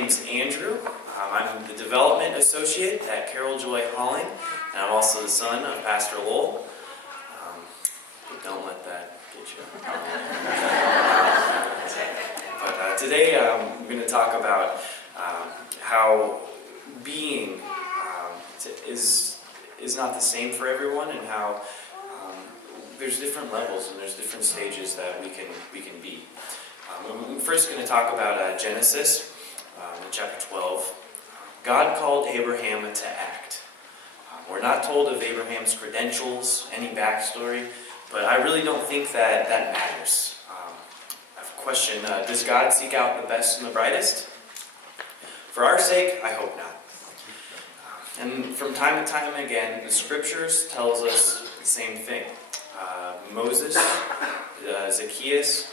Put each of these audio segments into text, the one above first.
name's Andrew. I'm the Development Associate at Carol Joy Halling, and I'm also the son of Pastor Lowell. But don't let that get you. But today I'm going to talk about how being is not the same for everyone, and how there's different levels and there's different stages that we can be. I'm first going to talk about Genesis, in chapter 12. God called Abraham to act. We're not told of Abraham's credentials, any backstory, but I really don't think that matters. I have a question. Does God seek out the best and the brightest? For our sake, I hope not. And from time to time again, the scriptures tells us the same thing. Moses, Zacchaeus,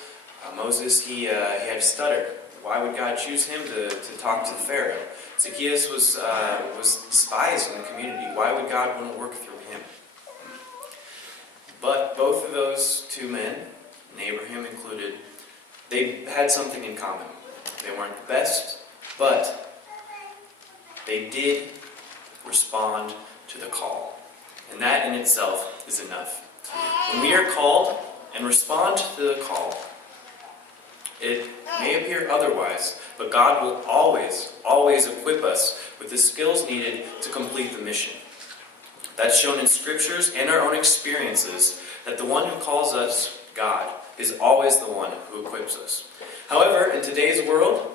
Moses, he had a stutter. Why would God choose him to talk to the Pharaoh? Zacchaeus was despised in the community. Why would God want to work through him? But both of those two men, and Abraham included, they had something in common. They weren't the best, but they did respond to the call. And that in itself is enough. When we are called and respond to the call, it may appear otherwise, but God will always equip us with the skills needed to complete the mission. That's shown in scriptures and our own experiences, that the one who calls us, God, is always the one who equips us. However, in today's world,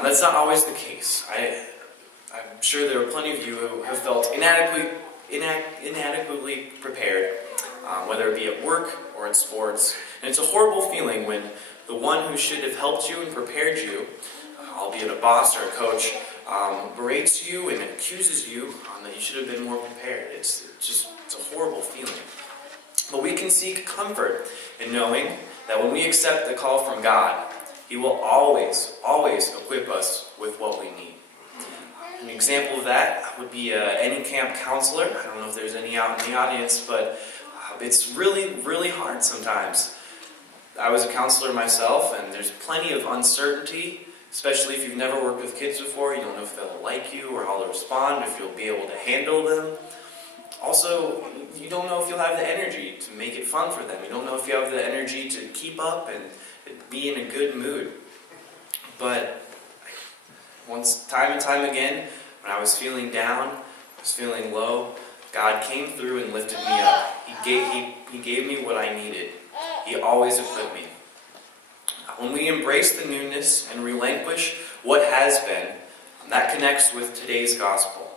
that's not always the case. I'm sure there are plenty of you who have felt inadequately prepared, whether it be at work or at sports. And it's a horrible feeling when the one who should have helped you and prepared you, albeit a boss or a coach, berates you and accuses you that you should have been more prepared. It's a horrible feeling. But we can seek comfort in knowing that when we accept the call from God, He will always equip us with what we need. An example of that would be any camp counselor. I don't know if there's any out in the audience, but it's really hard sometimes. I was a counselor myself, and there's plenty of uncertainty, especially if you've never worked with kids before. You don't know if they'll like you or how they'll respond, if you'll be able to handle them. Also, you don't know if you'll have the energy to make it fun for them. You don't know if you have the energy to keep up and be in a good mood. But time and time again, when I was feeling down, I was feeling low, God came through and lifted me up. He gave me what I needed. He always equipped me. When we embrace the newness and relinquish what has been, that connects with today's gospel.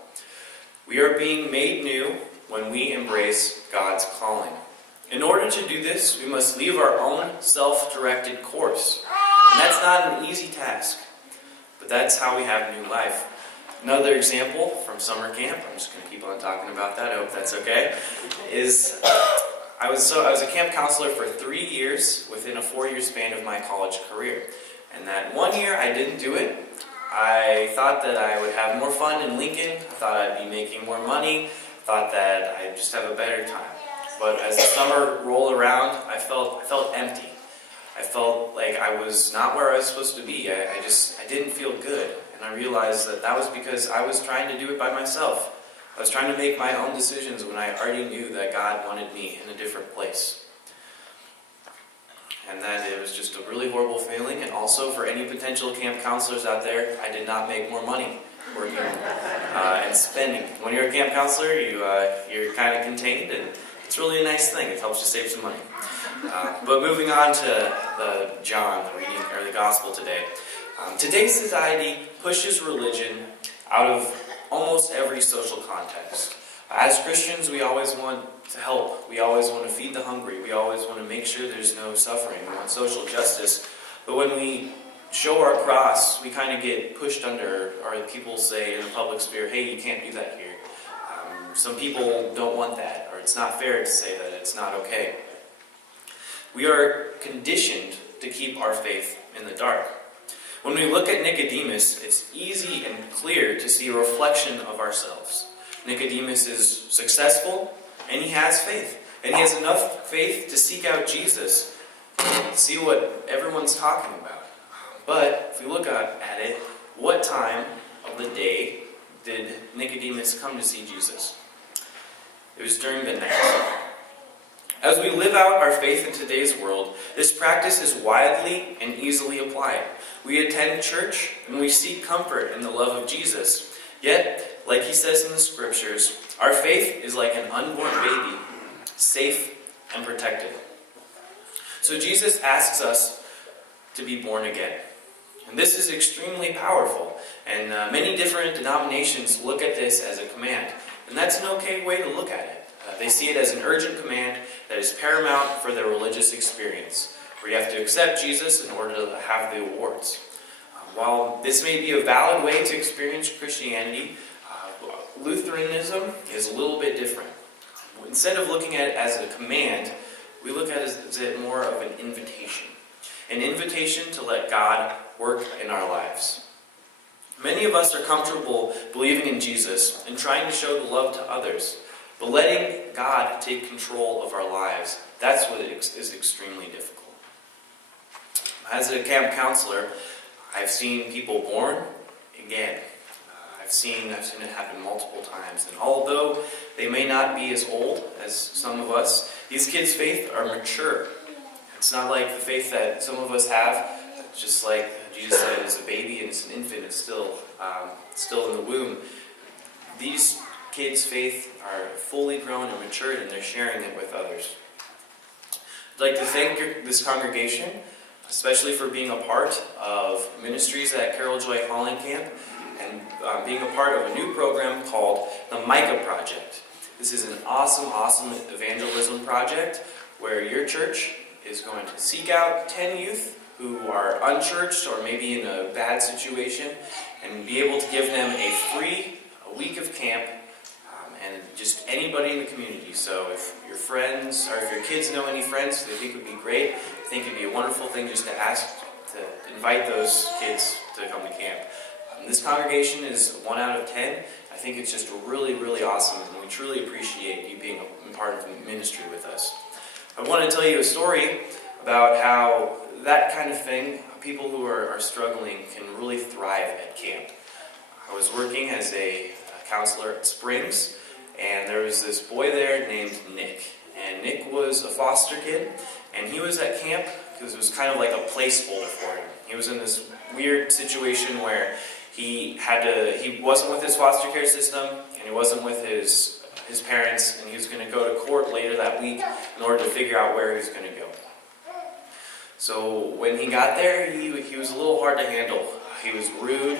We are being made new when we embrace God's calling. In order to do this, we must leave our own self-directed course. And that's not an easy task, but that's how we have new life. Another example from summer camp, I'm just going to keep on talking about that, I hope that's okay, is I was a camp counselor for 3 years within a 4-year span of my college career. And that 1 year I didn't do it. I thought that I would have more fun in Lincoln. I thought I'd be making more money. I thought that I'd just have a better time. But as the summer rolled around, I felt empty. I felt like I was not where I was supposed to be. I didn't feel good. And I realized that was because I was trying to do it by myself. I was trying to make my own decisions when I already knew that God wanted me in a different place. And that it was just a really horrible feeling. And also for any potential camp counselors out there, I did not make more money working and spending. When you're a camp counselor, you're kind of contained, and it's really a nice thing. It helps you save some money. But moving on to John, the reading or the gospel today. Today's society pushes religion out of almost every social context. As Christians, we always want to help. We always want to feed the hungry. We always want to make sure there's no suffering. We want social justice. But when we show our cross, we kind of get pushed under, or people say in the public sphere, hey, you can't do that here. Some people don't want that, or it's not fair to say that it's not okay. We are conditioned to keep our faith in the dark. When we look at Nicodemus, it's easy and clear to see a reflection of ourselves. Nicodemus is successful, and he has faith. And he has enough faith to seek out Jesus and see what everyone's talking about. But if we look at it, what time of the day did Nicodemus come to see Jesus? It was during the night. As we live out our faith in today's world, this practice is widely and easily applied. We attend church and we seek comfort in the love of Jesus. Yet, like he says in the scriptures, our faith is like an unborn baby, safe and protected. So Jesus asks us to be born again. And this is extremely powerful. And many different denominations look at this as a command. And that's an okay way to look at it. They see it as an urgent command that is paramount for their religious experience, where you have to accept Jesus in order to have the awards. While this may be a valid way to experience Christianity, Lutheranism is a little bit different. Instead of looking at it as a command, we look at it as more of an invitation. An invitation to let God work in our lives. Many of us are comfortable believing in Jesus and trying to show the love to others, but letting God take control of our lives, that's what is extremely difficult. As a camp counselor, I've seen people born again. I've seen it happen multiple times. And although they may not be as old as some of us, these kids' faith are mature. It's not like the faith that some of us have, just like Jesus said, as a baby and as an infant, it's still in the womb. These kids' faith are fully grown and matured, and they're sharing it with others. I'd like to thank this congregation, especially for being a part of ministries at Carol Joy Holland Camp, and being a part of a new program called the Micah Project. This is an awesome evangelism project where your church is going to seek out 10 youth who are unchurched or maybe in a bad situation, and be able to give them a week of camp, and just anybody in the community. So if your friends, or if your kids know any friends who they think would be great, I think it'd be a wonderful thing just to ask to invite those kids to come to camp. This congregation is 1 out of 10. I think it's just really awesome, and we truly appreciate you being a part of the ministry with us. I want to tell you a story about how that kind of thing, people who are struggling, can really thrive at camp. I was working as a counselor at Springs, and there was this boy there named Nick. And Nick was a foster kid, and he was at camp because it was kind of like a placeholder for him. He was in this weird situation where he wasn't with his foster care system, and he wasn't with his parents, and he was going to go to court later that week in order to figure out where he was going to go. So when he got there, he was a little hard to handle. He was rude.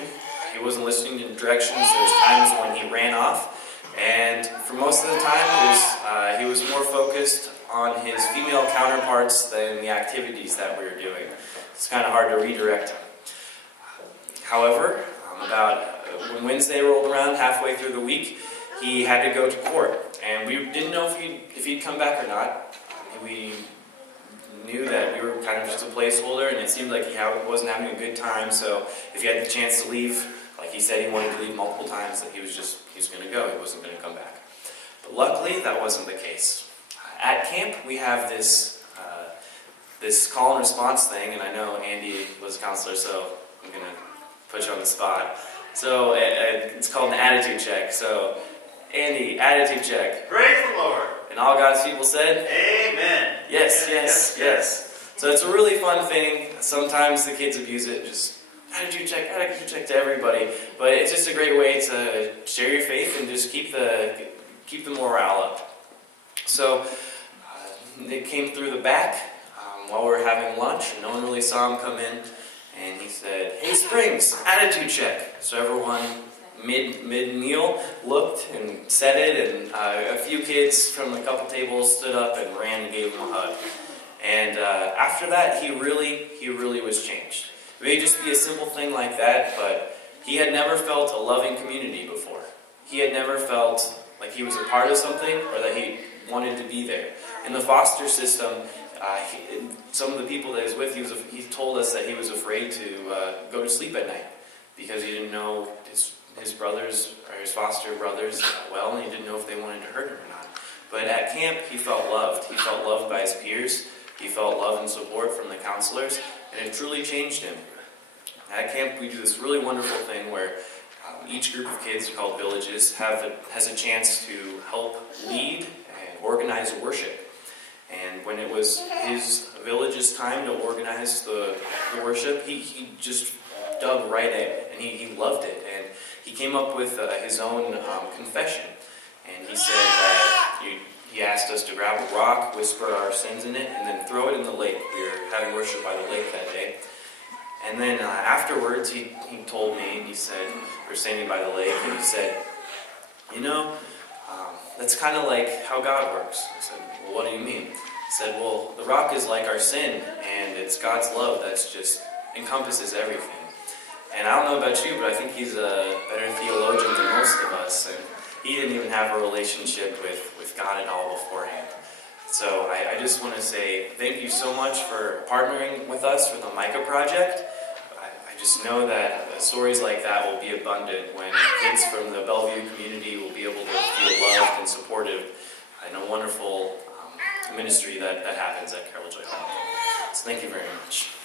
He wasn't listening to directions. There was times when he ran off. And for most of the time, he was more focused on his female counterparts than the activities that we were doing. It's kind of hard to redirect him. However, when Wednesday rolled around halfway through the week, he had to go to court. And we didn't know if he'd come back or not. We knew that we were kind of just a placeholder, and it seemed like he wasn't having a good time. So if he had the chance to leave, like he said he wanted to leave multiple times, that he was going to go. He wasn't going to come back. But luckily, that wasn't the case. At camp, we have this call and response thing, and I know Andy was a counselor, so I'm going to put you on the spot. So it's called an attitude check. So, Andy, attitude check. Praise the Lord. And all God's people said? Amen. Yes. So it's a really fun thing. Sometimes the kids abuse it. Just attitude check to everybody. But it's just a great way to share your faith and just keep the morale up. So they came through the back while we were having lunch, and no one really saw him come in. And he said, "Hey Springs, attitude check." So everyone mid-meal looked and said it, and a few kids from a couple tables stood up and ran and gave him a hug. And after that, he really was changed. It may just be a simple thing like that, but he had never felt a loving community before. He had never felt like he was a part of something or that he wanted to be there. In the foster system, some of the people that he was with, he told us that he was afraid to go to sleep at night because he didn't know his brothers or his foster brothers well, and he didn't know if they wanted to hurt him or not. But at camp, he felt loved. He felt loved by his peers. He felt love and support from the counselors, and it truly changed him. at camp we do this really wonderful thing where each group of kids, called villages, has a chance to help lead and organize worship. And when it was his village's time to organize the worship, he just dug right in, and he loved it. And he came up with his own confession. And he said that he asked us to grab a rock, whisper our sins in it, and then throw it in the lake. We were having worship by the lake that day. And then afterwards, he told me, and he said, we were standing by the lake, and he said, that's kind of like how God works. I said, well, what do you mean? He said, well, the rock is like our sin, and it's God's love that's just encompasses everything. And I don't know about you, but I think he's a better theologian than most of us, and he didn't even have a relationship with God at all beforehand. So I just want to say thank you so much for partnering with us for the Micah Project. I just know that stories like that will be abundant when kids from the Bellevue community will be able to feel loved and supported in a wonderful ministry that happens at Carol Joy Hall. So thank you very much.